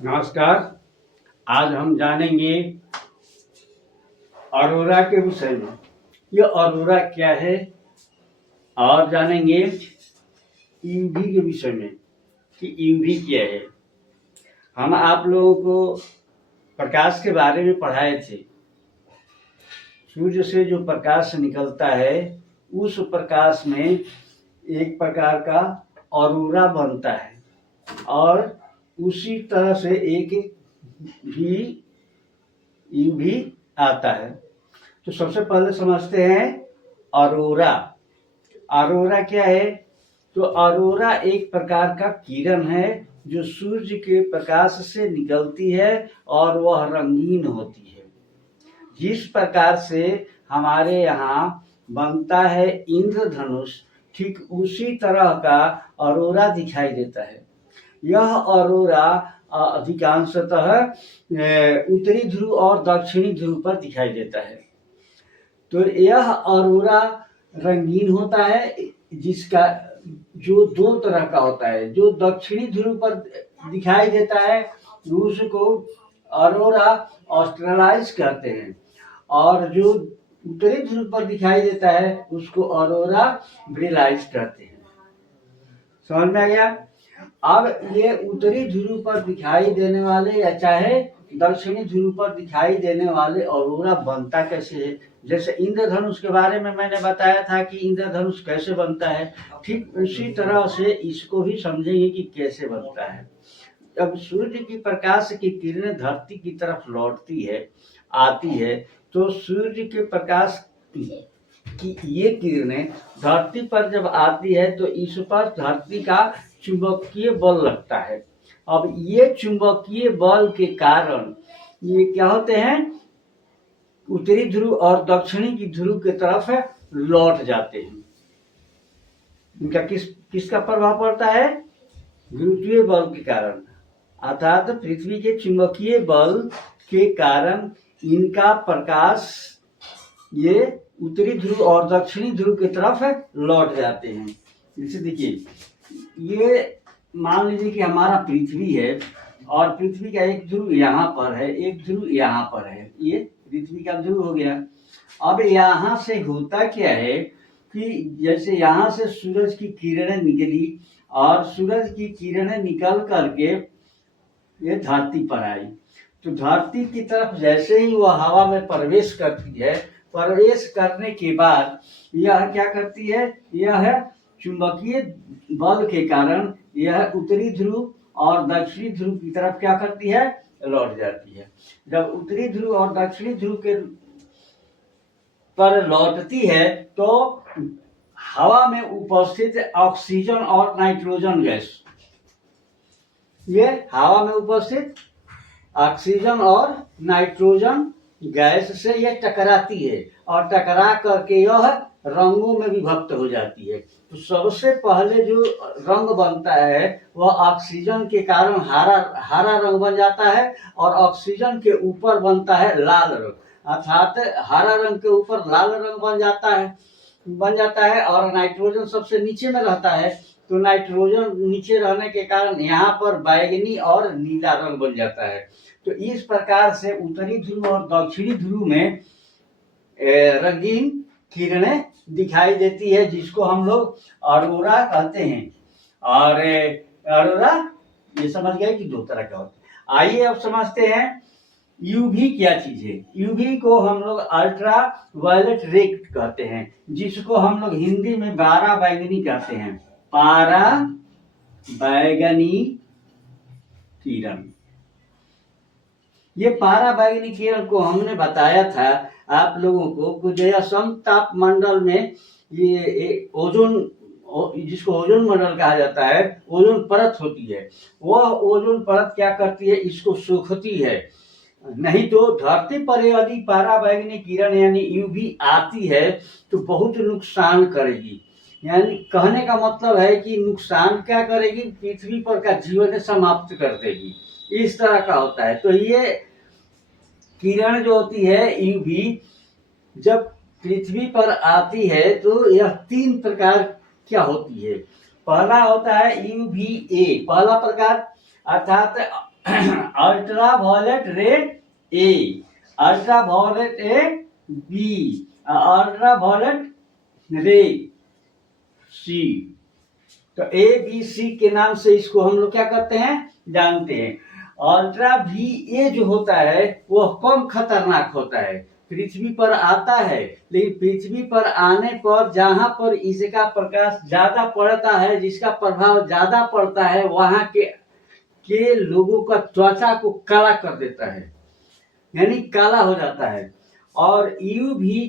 नमस्कार। आज हम जानेंगे ऑरोरा के विषय में। ये ऑरोरा क्या है और जानेंगे यूवी के विषय में कि यूवी क्या है। हम आप लोगों को प्रकाश के बारे में पढ़ाए थे। सूर्य से जो प्रकाश निकलता है उस प्रकाश में एक प्रकार का ऑरोरा बनता है और उसी तरह से एक भी यूवी आता है। तो सबसे पहले समझते हैं ऑरोरा। ऑरोरा क्या है? तो ऑरोरा एक प्रकार का किरण है जो सूर्य के प्रकाश से निकलती है और वह रंगीन होती है। जिस प्रकार से हमारे यहाँ बनता है इंद्रधनुष, ठीक उसी तरह का ऑरोरा दिखाई देता है। यह ऑरोरा अधिकांशतः उत्तरी ध्रुव और दक्षिणी ध्रुव पर दिखाई देता है। तो यह ऑरोरा रंगीन होता है, जिसका जो दो तरह का होता है। जो दक्षिणी ध्रुव पर दिखाई देता है उसको ऑरोरा ऑस्ट्रलाइज कहते हैं और जो उत्तरी ध्रुव पर दिखाई देता है उसको ऑरोरा ब्रिलाइज कहते हैं। समझ में आ गया? अब ये उत्तरी ध्रुव पर दिखाई देने वाले या चाहे दक्षिणी ध्रुव पर दिखाई देने वाले ऑरोरा बनता कैसे है? जैसे इंद्रधनुष के बारे में मैंने बताया था कि इंद्रधनुष कैसे बनता है, ठीक उसी तरह से इसको भी समझेंगे कि कैसे बनता है। अब सूर्य की प्रकाश की किरणें धरती की तरफ लौटती है, आती है, तो सूर्य के प्रकाश की ये किरणें धरती पर जब आती है तो इस पर धरती का चुंबकीय बल लगता है। अब ये चुंबकीय बल के कारण ये क्या होते हैं, उत्तरी ध्रुव और दक्षिणी की ध्रुव की तरफ लौट जाते हैं। इनका किसका प्रभाव पड़ता है? गुरुत्वीय बल के कारण, अर्थात पृथ्वी के चुंबकीय बल के कारण इनका प्रकाश ये उत्तरी ध्रुव और दक्षिणी ध्रुव की तरफ लौट जाते हैं। जैसे देखिए, ये मान लीजिए कि हमारा पृथ्वी है और पृथ्वी का एक ध्रुव यहाँ पर है, एक ध्रुव यहाँ पर है। ये पृथ्वी का ध्रुव हो गया। अब यहाँ से होता क्या है कि जैसे यहाँ से सूरज की किरणें निकली और सूरज की किरणें निकल करके ये धरती पर आई, तो धरती की तरफ जैसे ही वह हवा में प्रवेश करती है, प्रवेश करने के बाद यह क्या करती है, यह चुंबकीय बल के कारण यह उत्तरी ध्रुव और दक्षिणी ध्रुव की तरफ क्या करती है, लौट जाती है। जब उत्तरी ध्रुव और दक्षिणी ध्रुव के पर लौटती है तो हवा में उपस्थित ऑक्सीजन और नाइट्रोजन गैस, ये हवा में उपस्थित ऑक्सीजन और नाइट्रोजन गैस से यह टकराती है और टकरा करके यह रंगों में विभक्त हो जाती है। तो सबसे पहले जो रंग बनता है वह ऑक्सीजन के कारण हरा रंग बन जाता है और ऑक्सीजन के ऊपर बनता है लाल रंग, अर्थात हरा रंग के ऊपर लाल रंग बन जाता है और नाइट्रोजन सबसे नीचे में रहता है, तो नाइट्रोजन नीचे रहने के कारण यहाँ पर बैंगनी और नीला रंग बन जाता है। तो इस प्रकार से उत्तरी ध्रुव और दक्षिणी ध्रुव में रंगीन किरणें दिखाई देती है, जिसको हम लोग ऑरोरा कहते हैं। और ऑरोरा ये समझ गए कि दो तरह का होता है। आइए अब समझते हैं यूवी क्या चीज है। यूवी को हम लोग अल्ट्रा वायलेट रे कहते हैं, जिसको हम लोग हिंदी में पारा बैंगनी कहते हैं। पारा बैंगनी किरण, ये पारा बैंगनी किरण को हमने बताया था आप लोगों को जो समतापमंडल में ये ओजोन, जिसको ओजोन मंडल कहा जाता है, ओजोन परत होती है, वह ओजोन परत क्या करती है, इसको सोखती है। नहीं तो धरती पर यदि पारा बैंगनी किरण यानी यूवी आती है तो बहुत नुकसान करेगी। यानी कहने का मतलब है कि नुकसान क्या करेगी, पृथ्वी पर का जीवन समाप्त कर देगी, इस तरह का होता है। तो ये किरण जो होती है यूवी, जब पृथ्वी पर आती है तो यह तीन प्रकार क्या होती है। पहला होता है यूवीए, पहला प्रकार, अर्थात ultra violet ray A, ultra violet A B, ultra violet ray C. तो ए बी सी के नाम से इसको हम लोग क्या करते हैं, जानते हैं। अल्ट्रा भी ए जो होता है वह कम खतरनाक होता है, पृथ्वी पर आता है, लेकिन पृथ्वी पर आने पर जहां पर इसका प्रकाश ज्यादा पड़ता है, जिसका प्रभाव ज्यादा पड़ता है, वहां के लोगों का त्वचा को काला कर देता है, यानी काला हो जाता है। और यू भी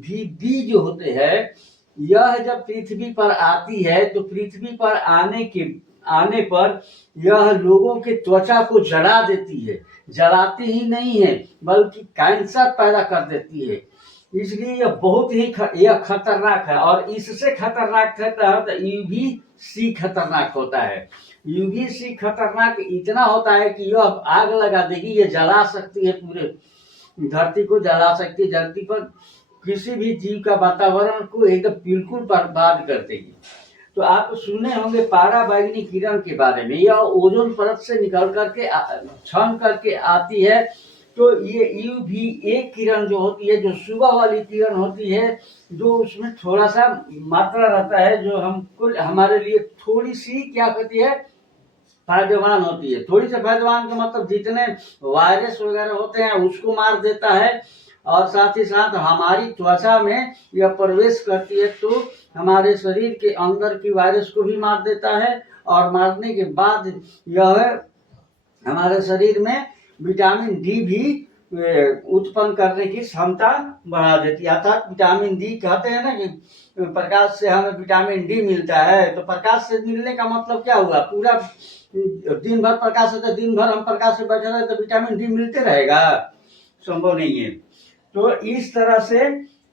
बी जो होते हैं, यह जब पृथ्वी पर आती है तो पृथ्वी पर आने पर यह लोगों के त्वचा को जला देती है, जलाती ही नहीं है बल्कि कैंसर पैदा कर देती है। इसलिए यह बहुत ही यह खतरनाक है। और इससे खतरनाक है यूवी सी खतरनाक होता है। यूवी सी खतरनाक इतना होता है कि यह आग लगा देगी, यह जला सकती है, पूरे धरती को जला सकती है, धरती पर किसी भी जीव का वातावरण को एकदम बिल्कुल बर्बाद कर देगी। तो आप सुने होंगे पराबैंगनी किरण के बारे में, यह ओजोन परत से निकल करके छन करके आती है। तो ये UVA किरण जो होती है, जो सुबह वाली किरण होती है, जो उसमें थोड़ा सा मात्रा रहता है, जो हमको हमारे लिए थोड़ी सी क्या कहती है, फायदेमंद होती है। थोड़ी सी फायदेमंद का मतलब जितने वायरस वगैरह होते हैं उसको मार देता है, और साथ ही साथ हमारी त्वचा में यह प्रवेश करती है तो हमारे शरीर के अंदर की वायरस को भी मार देता है। और मारने के बाद यह हमारे शरीर में विटामिन डी भी उत्पन्न करने की क्षमता बढ़ा देती है। अर्थात विटामिन डी कहते हैं ना कि प्रकाश से हमें विटामिन डी मिलता है, तो प्रकाश से मिलने का मतलब क्या हुआ, पूरा दिन भर प्रकाश है तो दिन भर हम प्रकाश से बैठे रहे तो विटामिन डी मिलते रहेगा, संभव नहीं है। तो इस तरह से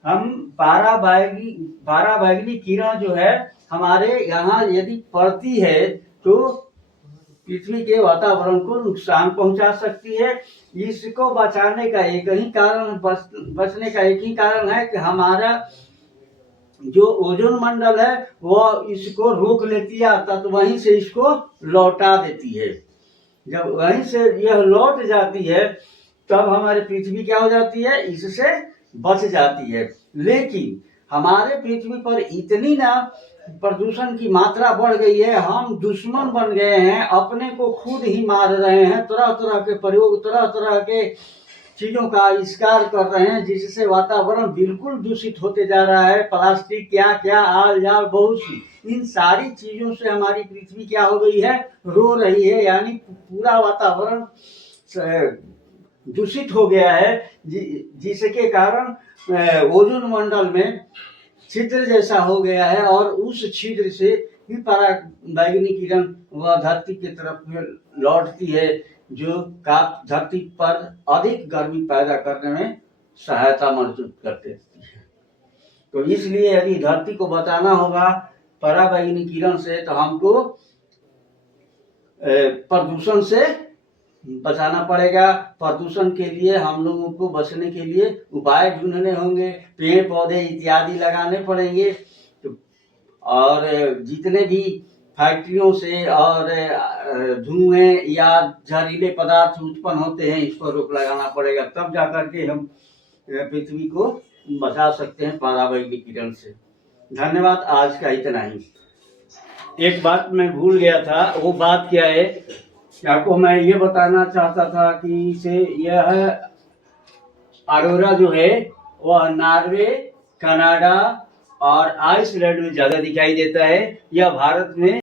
हम पराबैंगनी किरण जो है हमारे यहाँ यदि पड़ती है तो पृथ्वी के वातावरण को नुकसान पहुंचा सकती है। इसको बचाने का एक ही कारण, बचने का एक ही कारण है कि हमारा जो ओजोन मंडल है वह इसको रोक लेती है, अर्थात वहीं से इसको लौटा देती है। जब वहीं से यह लौट जाती है तब हमारी पृथ्वी क्या हो जाती है, इससे बच जाती है। लेकिन हमारे पृथ्वी पर इतनी ना प्रदूषण की मात्रा बढ़ गई है, हम दुश्मन बन गए हैं, अपने को खुद ही मार रहे हैं, तरह तरह के प्रयोग, तरह तरह के चीजों का आविष्कार कर रहे हैं, जिससे वातावरण बिल्कुल दूषित होते जा रहा है। प्लास्टिक क्या क्या आल जाल बहुत सी, इन सारी चीजों से हमारी पृथ्वी क्या हो गई है, रो रही है, यानी पूरा वातावरण दूषित हो गया है, जिसके कारण ओजोन मंडल में छिद्र जैसा हो गया है, और उस छिद्र से ही पराबैंगनी किरण वह धरती की तरफ लौटती है, जो धरती पर अधिक गर्मी पैदा करने में सहायता महसूस करती है। तो इसलिए यदि धरती को बचाना होगा पराबैंगनी किरण से, तो हमको प्रदूषण से बचाना पड़ेगा। प्रदूषण के लिए हम लोगों को बचने के लिए उपाय ढूंढने होंगे, पेड़ पौधे इत्यादि लगाने पड़ेंगे। तो और जितने भी फैक्ट्रियों से और धुएं या जहरीले पदार्थ उत्पन्न होते हैं, इस पर रोक लगाना पड़ेगा, तब जाकर के हम पृथ्वी को बचा सकते हैं पराबैंगनी किरण से। धन्यवाद, आज का इतना ही। एक बात मैं भूल गया था, वो बात क्या है, आपको मैं ये बताना चाहता था कि इसे यह अरोरा जो है वह नॉर्वे, कनाडा और आइसलैंड में ज्यादा दिखाई देता है। यह भारत में